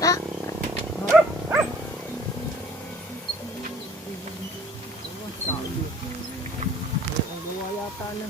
Na. Ang luwa yata na.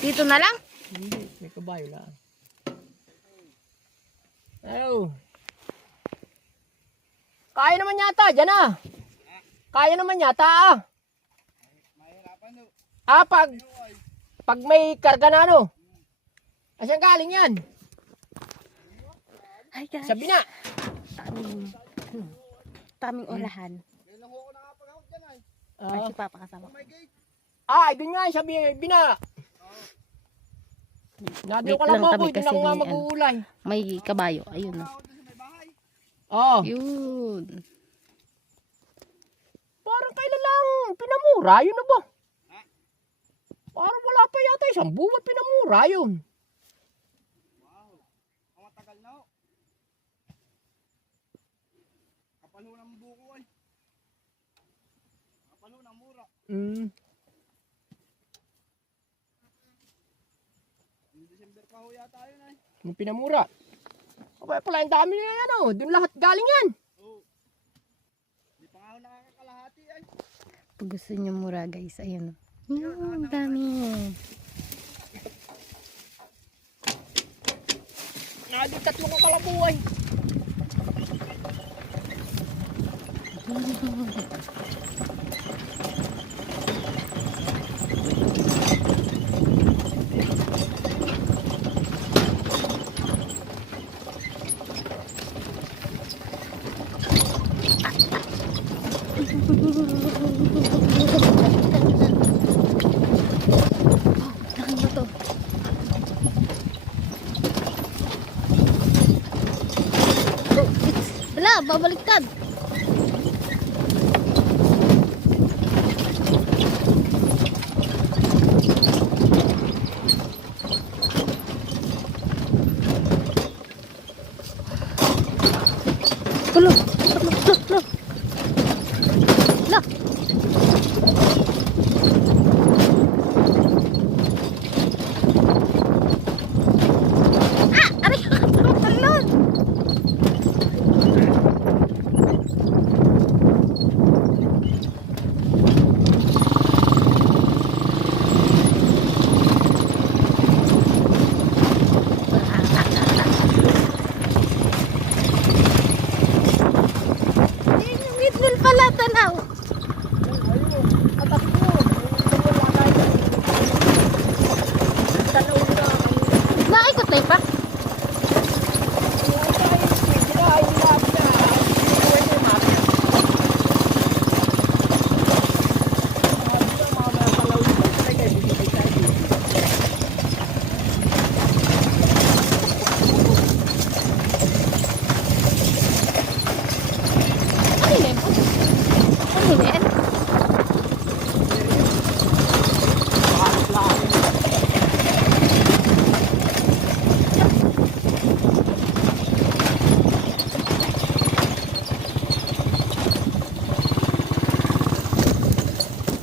Dito na lang? Hindi, may kabayo lang. Hello. Kaya naman yata, dyan ah. Kaya naman yata ah. Pag may karga na ano. Asan galing yan? Hi guys. Sabi na. Taming olahan. Ay, si Papa kasama. Ay, doon nga, sabi, bina. Nandun Wait ka lang lang kami po, doon kasi ako nga may, mag-uulay. May kabayo. Ayun na. Oh. Yun. Parang kailan lang pinamura, yun na ba? Parang wala pa yata, isang buwan pinamura yun. Wow, ang matagal na. Kapalo ng buko ay. Kapalo ng mura. December pa ho yata yun ay. Yung pinamura. Kaya pala, ang dami na yan, oh. Doon lahat galing yan. Oo. Hindi pa nga ho nakakalahati ay. Pag gusto nyo mura guys. Ayun. Ang dami. Nandun tatlo kong kalabuhay. Laki mo to. Wala, babaliktad. Tulo. Tulo. Aray, talon. Midwell pala, tanaw. Atas mo. Tanaw na. Naikot na pa. Ano yun? Ano yun?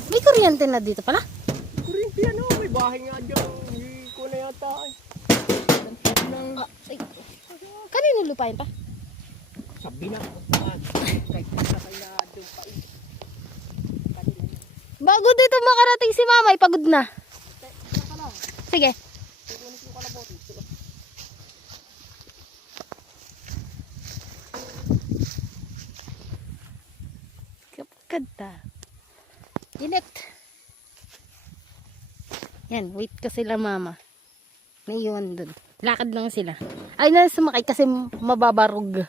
May kuryente na dito pala. Kurinti ano, may bahay nga dyan. Hindi ko na yata. Ay, kanino lupain pa? Sabi na. Kahit sakay na dyan pa. Bago dito makarating si mama, ipagod na. Sige. Kapagkada. Init. Yan, wait ko sila mama. Naiwan dun. Lakad lang sila. Ay na sumakay kasi mababarog.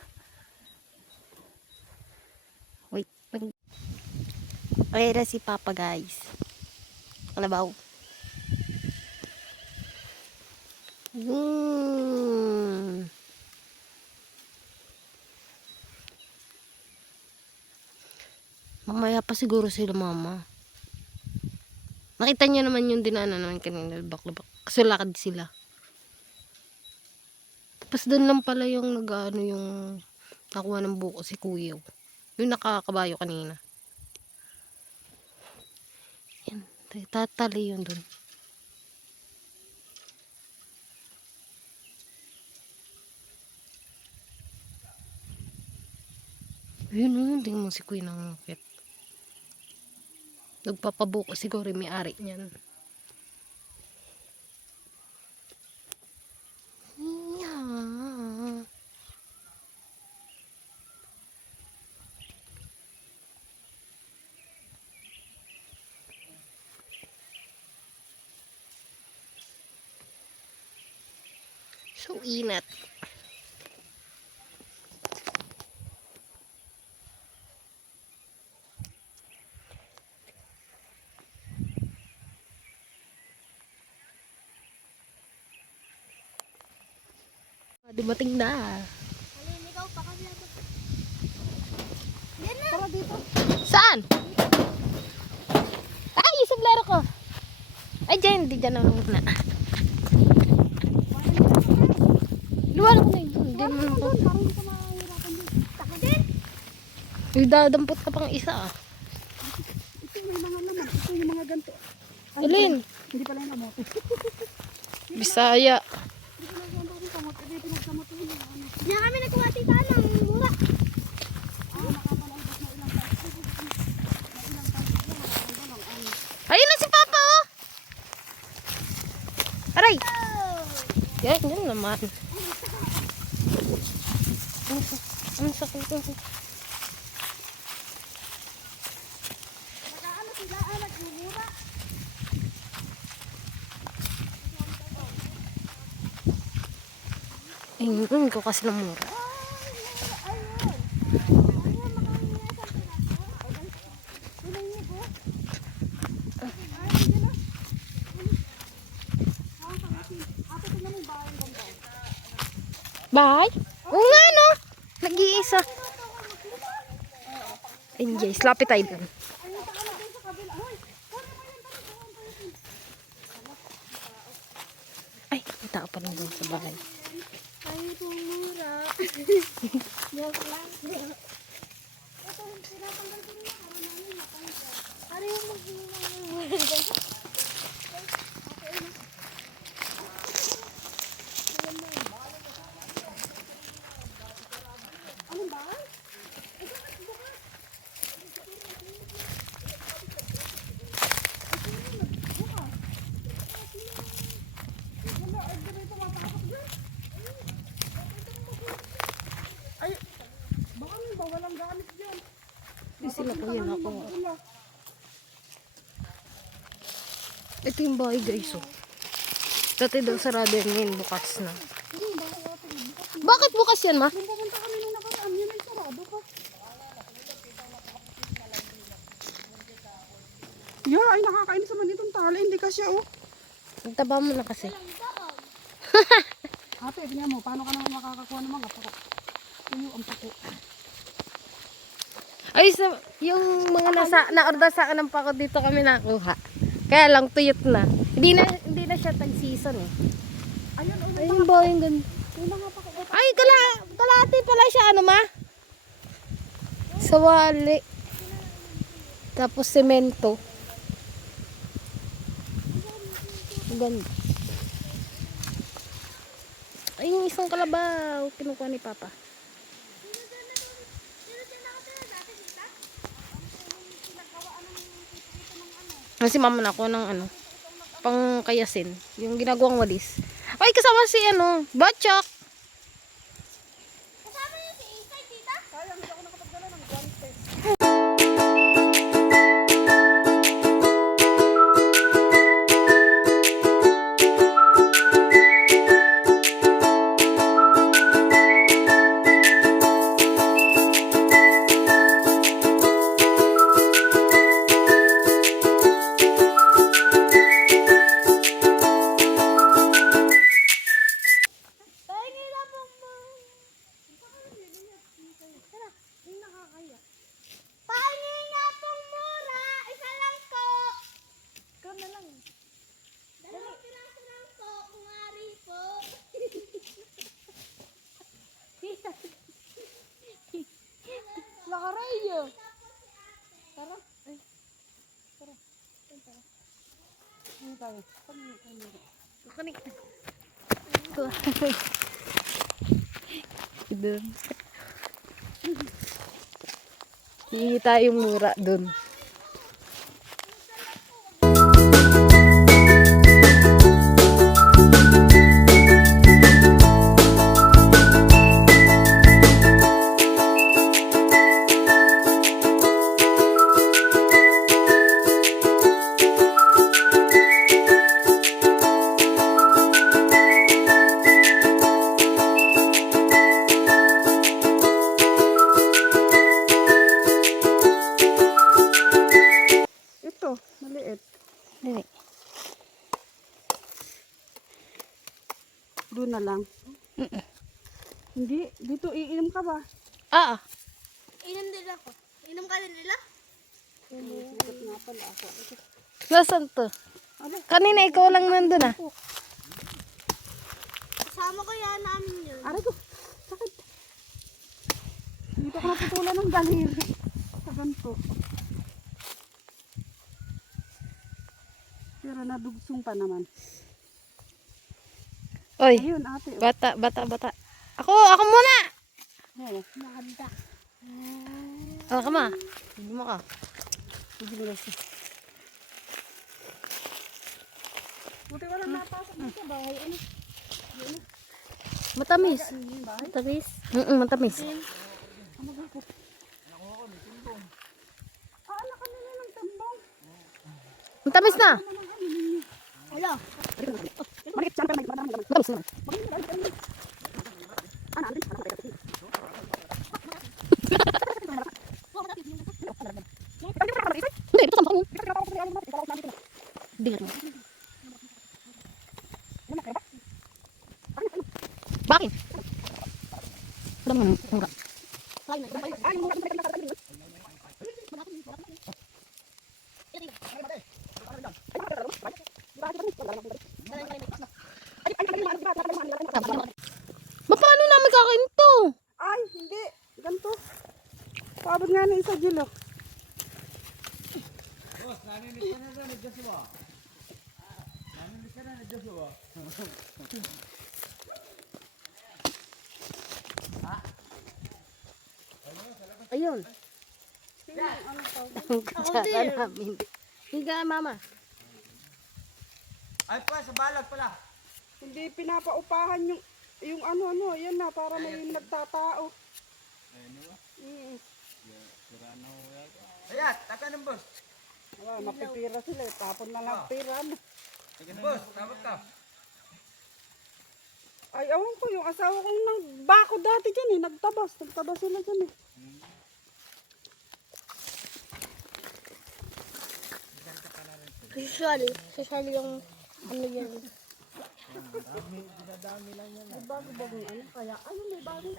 Wait. Ay na si Papa guys. Kalabaw. Mamaya pa siguro sila mama. Nakita niyo naman yung dinaanan naman kanina, labak-labak. Kasi lakad sila. Tapos doon lang pala yung nag-ano yung nakuha ng buko si Kuya. Yung nakakabayo kanina. Yan, tatali yun doon. Yun, hindi mo si Kuya nangangakit. Nagpapabuko siguro may ari niyan. Yeah. So inat. Dumating na. Tara dito. Saan? Ay, yung sombrero ko. Ay, dyan. Hindi dyan ako na. Luwala ko na yun. Hindi mo na ako. Parang hindi ka mahihirapan din. Taka din. Yung dadampot ka pang isa ah. Ito yung mga naman. Ito yung mga ganito. Ay, Alin? Hindi pala yung kamote. Bisaya. Hindi pala yung kamote. Hindi pinagkamote yun. Diyan kami nagkumati pa ng mura. Ayun na si Papa oh. Aray. Yan, yan naman. Ang sakit ko. Nag-ano sila, nagmumura. Ayun ko kasi ng mura. Bahay? Oo nga no. Nag-iisa. Ayun guys, lapit tayo dun. Ay, may tao pa rin dun sa bahay. Ay, pumura. Joke lang. Ito, pinatanggal ko nila. Ano yung mag-iinang anong bahay? Ay, baka may bawalang gamit dyan. Ay, sila po yun ako. Ito yung bahay guys oh. Dati daw sarado yan bukas na. Bakit bukas yan ma? Kung pupunta kami nung nakaraan, yun ay sarado pa. Yeah, ay nakakainis naman itong tali. Hindi kasi oh. Nagtaba mo na kasi. Ate, tingnan mo, paano ka naman makakakuha ng mga pako? Yung ang pako. Ay, yung mga na-order sa akin ng pako dito kami nakuha. Kaya lang tuyot na. Hindi na siya tag-season eh. Ayun, oh, Ay, yung bahay yung ganda. yung mga pako. Ay, kalahati pala siya ano ma? Sawali. Tapos semento. Ang ganda. Ay, yung isang kalabaw. Kinukuha ni Papa. Kasi mama na ako ng ano, pang kayasin. Yung ginagawang walis. Ay, kasama si ano, Batchak. Kasama niyo si Isay, tita? Kaya, hindi ako nakapagdala ng guantes. Nakarayo. Tara. Ay. Tara. Tara. Ano tayo? Kukunik. Doon. Hindi tayong mura doon. Doon na lang. Hindi, dito iinom ka ba? Ah, Inom din ako. Inom ka din nila? Sikat nga pala ako. nasaan to? Kanina ikaw lang nandun ah. Kasama ko yan namin yun. Aray ko, sakit. Dito ko naputulan ng daliri. Sa ganito. Pero nadugsong pa naman. Oy, Ayun ate. bata. Ako muna! Oh. Maganda. Ka ma. Hindi mo ka. Buti walang napasok dito bahay. Ano? Matamis. Tamis. Matamis. Anak ka nila ng tambong. Matamis na. Hello. Manikit siya pero may Matamis na. Hindi, ito sama ko. Hindi nga. Bakit? Wala mo mura. Paano namin kakain to? Ay, hindi. Ganito. Paabot nga na isa Julo. Boss, naninis ka na doon, Joshua. Naninis ka na, Joshua. Ayun. Ang tsaka namin. Higa, mama. Ay pa, sa balag pala. Hindi pinapaupahan yung ano, yan na, para may nagtatao. Ayan, taka ng boss. Wala, mapipira sila eh. Tapon na lang pira mo. Sige boss, tawag ka. Ay, awan ko, yung asawa kong nang bako dati dyan eh. Nagtabas sila dyan eh. Social yung ano yan. Bago-bagong ano, kaya ano may bagong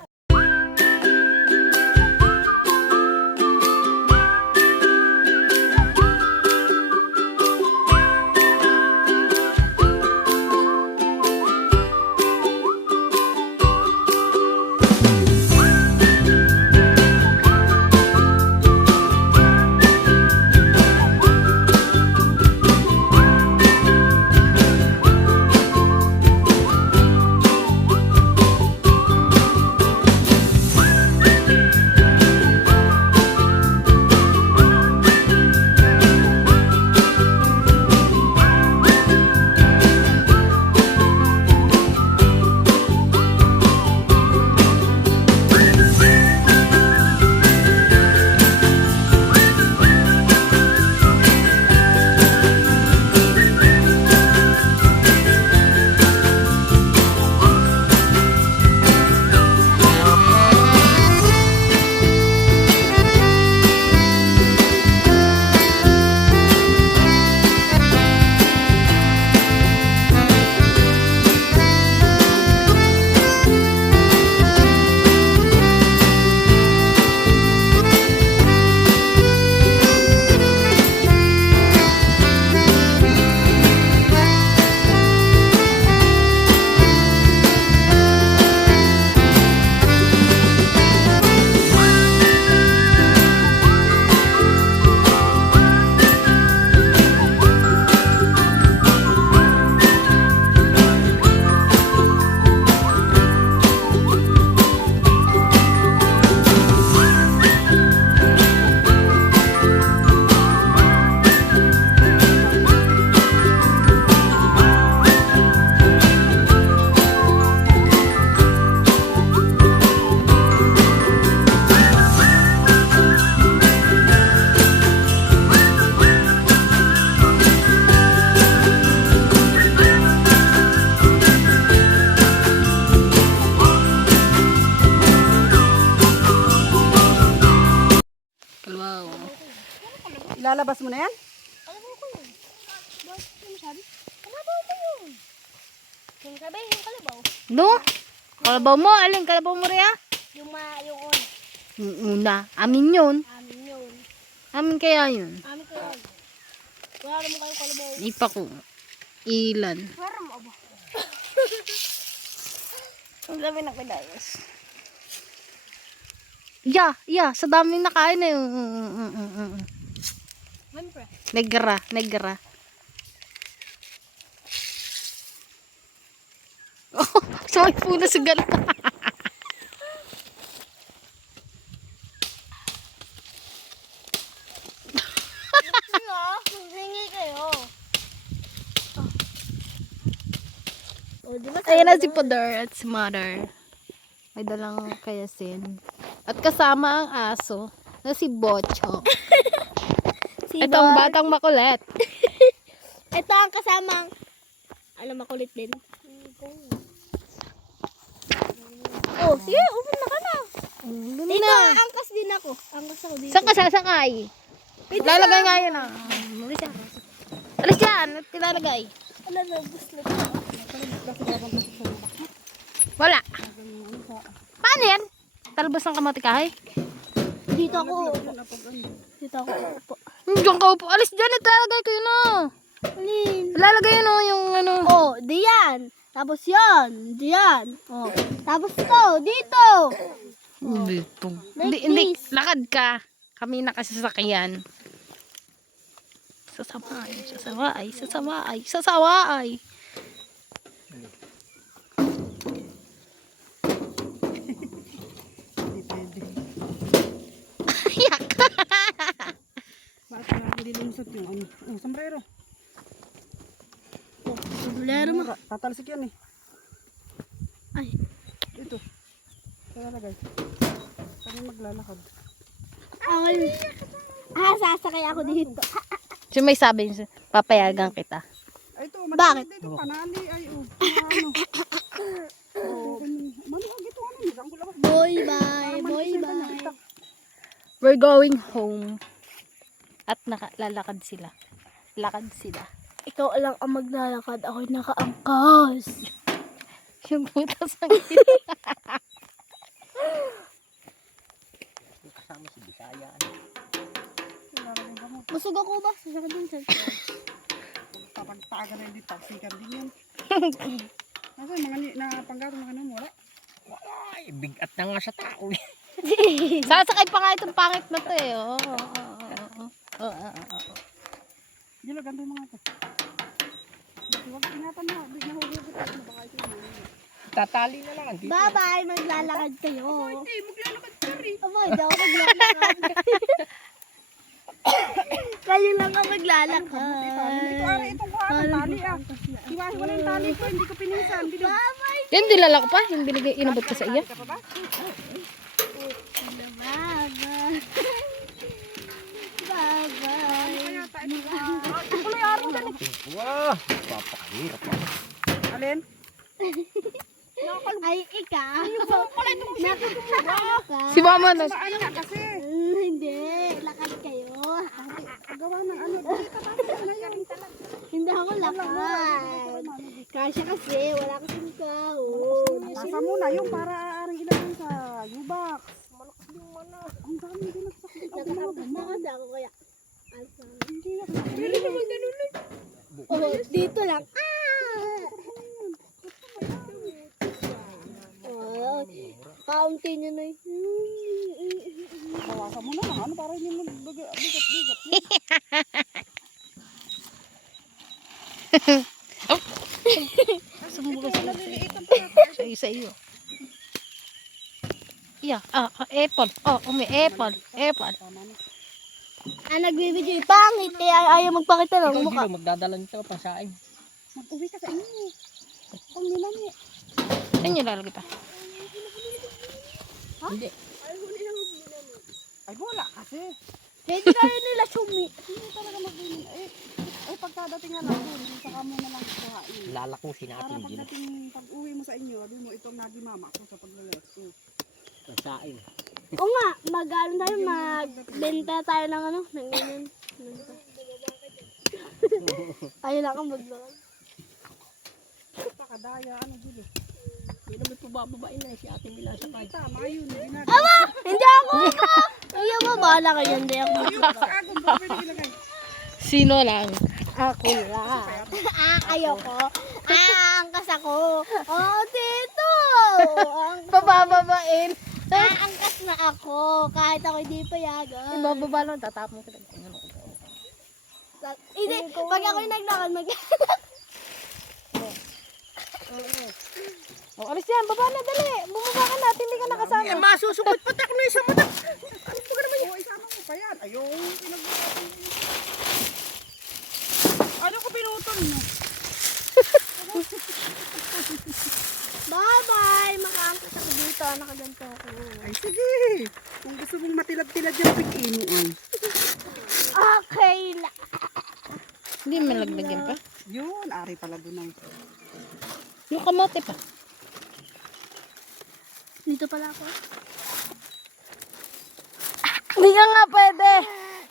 Ilalabas mo na yan? Alam mo ko yun. Bakit mo sabi? Kalabaw ko yun. Yung sabi, yung kalabaw. No? Kalabaw mo? Alin? Kalabaw mo rin Yung yung on. Yung una. Amin yun. Amin yun. Amin kaya yun. Amin ko yun. Wala naman kayong kalabaw. Ipa ko. Ilan. Wala mo aba. Ang dami na kinayos. Yeah. Sa daming nakain eh. Siyempre. Negra. Oh, sorry po na sa gala. Hingi kayo. Oh, di ba Ayan na si Poder at si Mother. May dalang kayasin. At kasama ang aso na si Bocho. Itong batang makulit. Ito ang kasamang makulit din. Oh, sige, upo na ka na. Doon Dito, na. angkas din ako. Angkas ako dito. Saan ka sasakay? Lalagay nga yun ah. Alis yan. At ilalagay. Wala na, buslet. Wala. Paano yan? Talbos ng kamote kahoy? Dito ako. Dito ako. Upo. Diyan ka upo. Alis dyan at ilalagay ko yun ah. Alin? Ilalagay yun oh, yung ano. Oh, diyan. Tapos yan. Diyan. Oh. Tapos to, dito. Dito. Like Hindi. this. Lakad ka. Kami nakasasakyan. Sasaway. Yak. Bakit na nililusot yung ano? Oh, sombrero. Bulero mo. Tatalsik yan eh. Ay. Ito. Lalagay. Kami maglalakad. Sasakay ako dito. So may sabi niya, papayagan kita. Ay, ito. Bakit? Dito, panali. Ay, oh. Ano? Oh, manuhag ito. Ano? Isang kulabas. Boy, bye. We're going home. At lalakad sila. Lakad sila. Ikaw lang ang maglalakad. Ako'y nakaangkas. Yung butas ang kita. Kasama si Bisaya. Busog ako ba? Sasakad din sir. Papagtagan na dito. Taksikan din yan. Nasa mga napanggatong mga nang wala. Ay, bigat na nga sa tao. Sasakay pa nga itong pangit na to eh. Gila, ganito yung mga ito. Huwag ingatan mo. Big na huhugot ako. Baka ito yung mga. Tatali na lang. Dito. Bye-bye. Maglalakad kayo. Hindi, maglalakad ka rin. Aba, hindi ako maglalakad. Kayo lang ang maglalakad. Ito, ara, itong kuha ng tali ah. Iwahi wala yung tali ko. Hindi ko pinisan. Bye-bye. Yan, dilalak pa. Yung binigay, inabot ko sa iya. Bye-bye. Bye-bye. Wow, papakahirap. Alin? Ay, ikaw. Nakakatawa ka. Si mama na. Ano ka kasi? Hindi. Lakad kayo. Gawa ng ano. Hindi ka tapos na yun. Hindi ako lakad. Kasya kasi. Wala kasing kahon. Pasa muna yung para aring ilagay sa U-box. Malakas yung mana. Ang dami din nagsakit. Nakakatawa ako kaya. Hindi ako. Oh, dito lang. Oh, kaunti nyo na Bawasan mo na lang. Ano para hindi magbigat-bigat. Sumbukan sa iyo. Yeah, apple. Oh, apple. nagbibidyo. Pangit. Kaya ayaw magpakita Ikaw ng hindi mukha. mo magdadala nito pasain. Mag-uwi ka sa inyo. Pang nila niya. Saan niyo lalagay pa? Hindi. Ay, wala kasi. Hindi kaya nila sumi. Hindi talaga mag-uwi. Ay, pagkadating na lang doon. Hindi saka mo na lang kuhain. Lalakusin Para natin din. pagdating pag-uwi mo sa inyo, sabi mo itong nagimama ko sa paglalas ko. Pasain. Oo nga, magbenta tayo ng ano, ng ganyan. Tayo lang ang maglaro. Pakadaya, ano, Julie. Hindi naman po bababain na si ate nila sa kanya. Tama yun. Ginagawa. Aba! Hindi ako ito! Iya mo, bahala kayo. Hindi ako. Agong ba pwede ilagay? Sino lang? Ako lang. Ayoko. Angkas ako. Oh, tito! Pabababain. Angkas na ako. Kahit ako hindi payagan. Ibababa lang, tatapon ko. Hindi, pag ako'y naglakad, O, alis yan, baba na, dali. Bumaba ka na, at hindi ka nakasama. Eh, masusukot patak na isang mata. Oo, isama ko pa yan. Ayun, pinagbuhat. Ano ko pinutol mo? bye-bye! Makaangkas ako dito. Nakaganto ako. Ay, sige. Kung gusto mong matilad-tilad yung pikinuan. Okay na. Hindi malagdagan pa. Yun, ari pala doon ay. Yung kamote pa. Dito pala ako. Hindi ka nga pwede.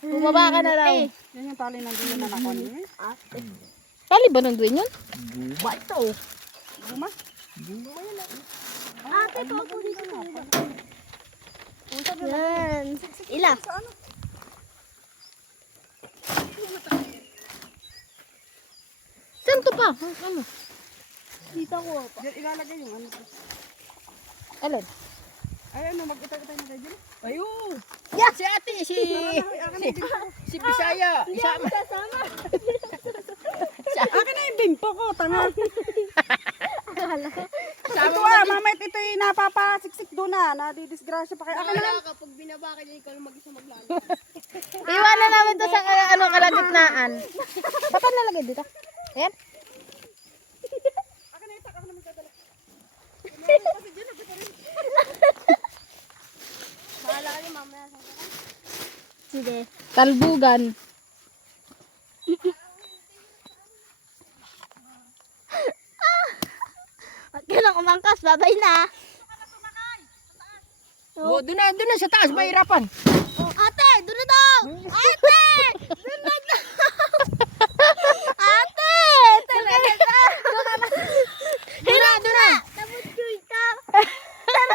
Bumaba ka na lang. Yan yung tali ng dulo na nakuha niya. Kali ba nandun yun? Buba ito. Buma? Ate, pa ako dito. Yan. Ila. Saan to pa? Ano? Dito ako. Diyan ilalagay yung ano. Alin? Ay, ano, mag-itag-itag na kayo dyan. Ayun. Yeah. Si ate, si Bisaya. Isama. Kasama. Akin na yung bimpo ko, tanga. Ito mamaya ito'y napapasiksik doon na. Nadidisgrasya pa kayo. Akin na lang. Kapag binaba ka niya, ikaw lang mag-isa maglalo. Iwanan namin to sa kalagitnaan. Ba't ang lalagay dito? Ayan. Akin na itak, ako na magdadala. Bahala ka niya mamaya. Sige. Talbugan. At kailang kumangkas, babay na. Oh, doon na sa taas, mahirapan. Oh, ate, doon na daw! Ate! Doon na daw! Ate! Talaga! Doon na! Tapos ko ito.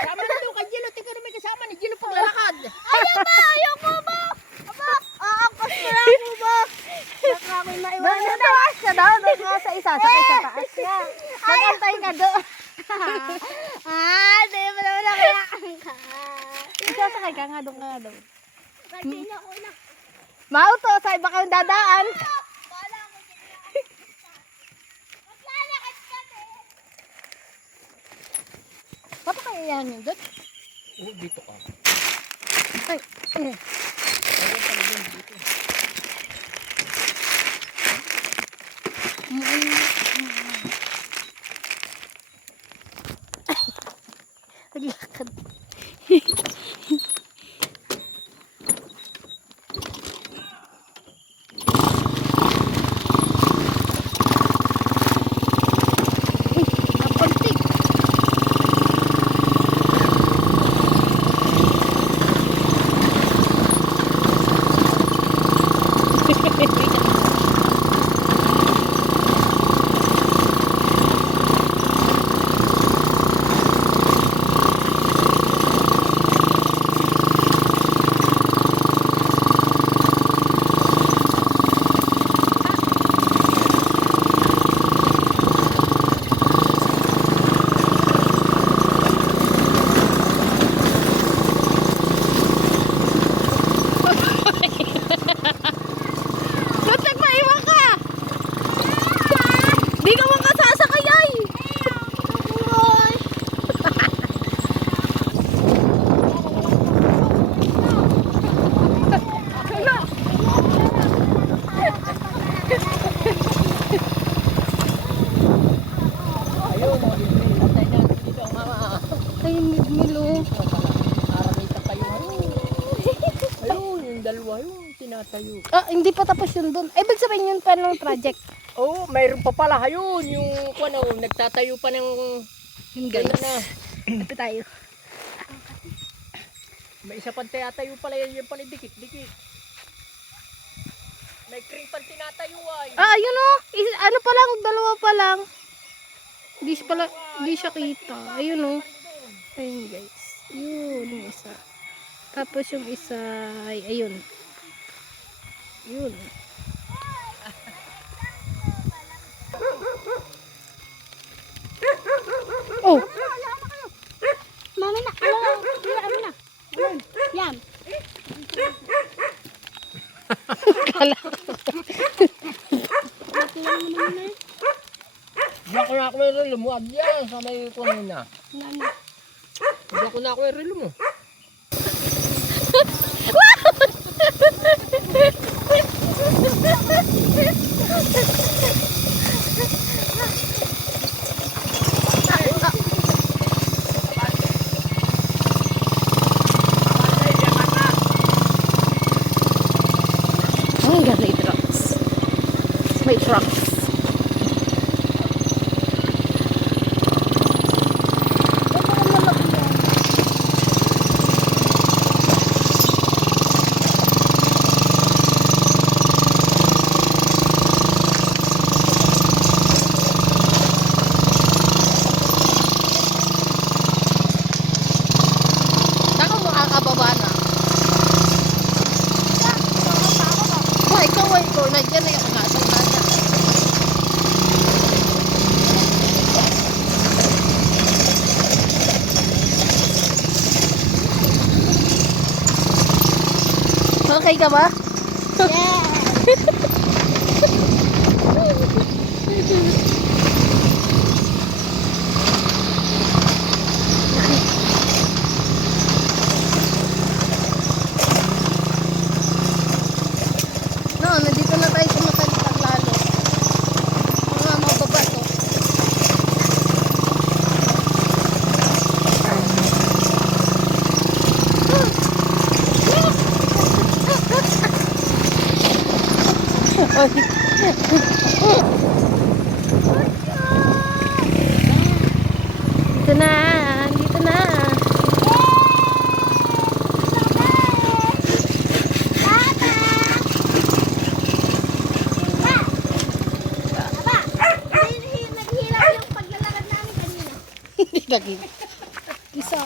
Sama na doon kay Jilo. Tingnan may kasama ni Jilo paglalakad. Ayaw ba? Ayoko ba? Aba, aangkas ko lang mo ba? Baka ako'y maiwan na daw. Taas ka daw. Doon ka sa isa. Sakay sa taas ka. Magantay ka doon. Di ba naman ako naangkas? Isasakay ka nga doon ka doon. Kasi na ako na. Mauto, sa iba kang dadaan. Wala ko dyan. Maglalakad kami. Ba't kaya yan yun doon? Oh, dito ka. Ay, naglakad. Napuntik. Lutek, maiwan ka! Di ka makasasakay ay! Ayun, mga bibili. Tatay na dito ang mama. Ay, Milo. Aramita kayo. Ayun, yung dalawa yung tinatayo. Ah, hindi pa tapos yun doon. Ibig sabihin yun pa ng project. Oh, mayroon pa pala. Ayun, yung ano, nagtatayo pa ng... Yun Ganun na. Ito tayo. May isa pang tinatayo pala yan, yung panidikit-dikit. May kring pang tinatayo ay. Ah, yun o. Ano pa lang, dalawa pa lang. Hindi siya kita. Ayun oh. Ayun guys. Yun yung isa. Tapos yung isa ay ayun. Yun. Oh! Mami na. Ano na? Yan. Kala Hindi ko na ako may relo mo. Adyan, sa may kunin na. Nani. Hindi ko na ako may relo mo. Oh, ganda yung trucks. May trucks. Saan ka makakababa na? Ikaw, nandiyan na yung nasa na. Okay ka ba? No, nandito na tayo sa Masalita lalo. Mga mababato. Dito na, dito na. Naghihirap yung paglalakad namin kanina. Hindi lagi. Isa.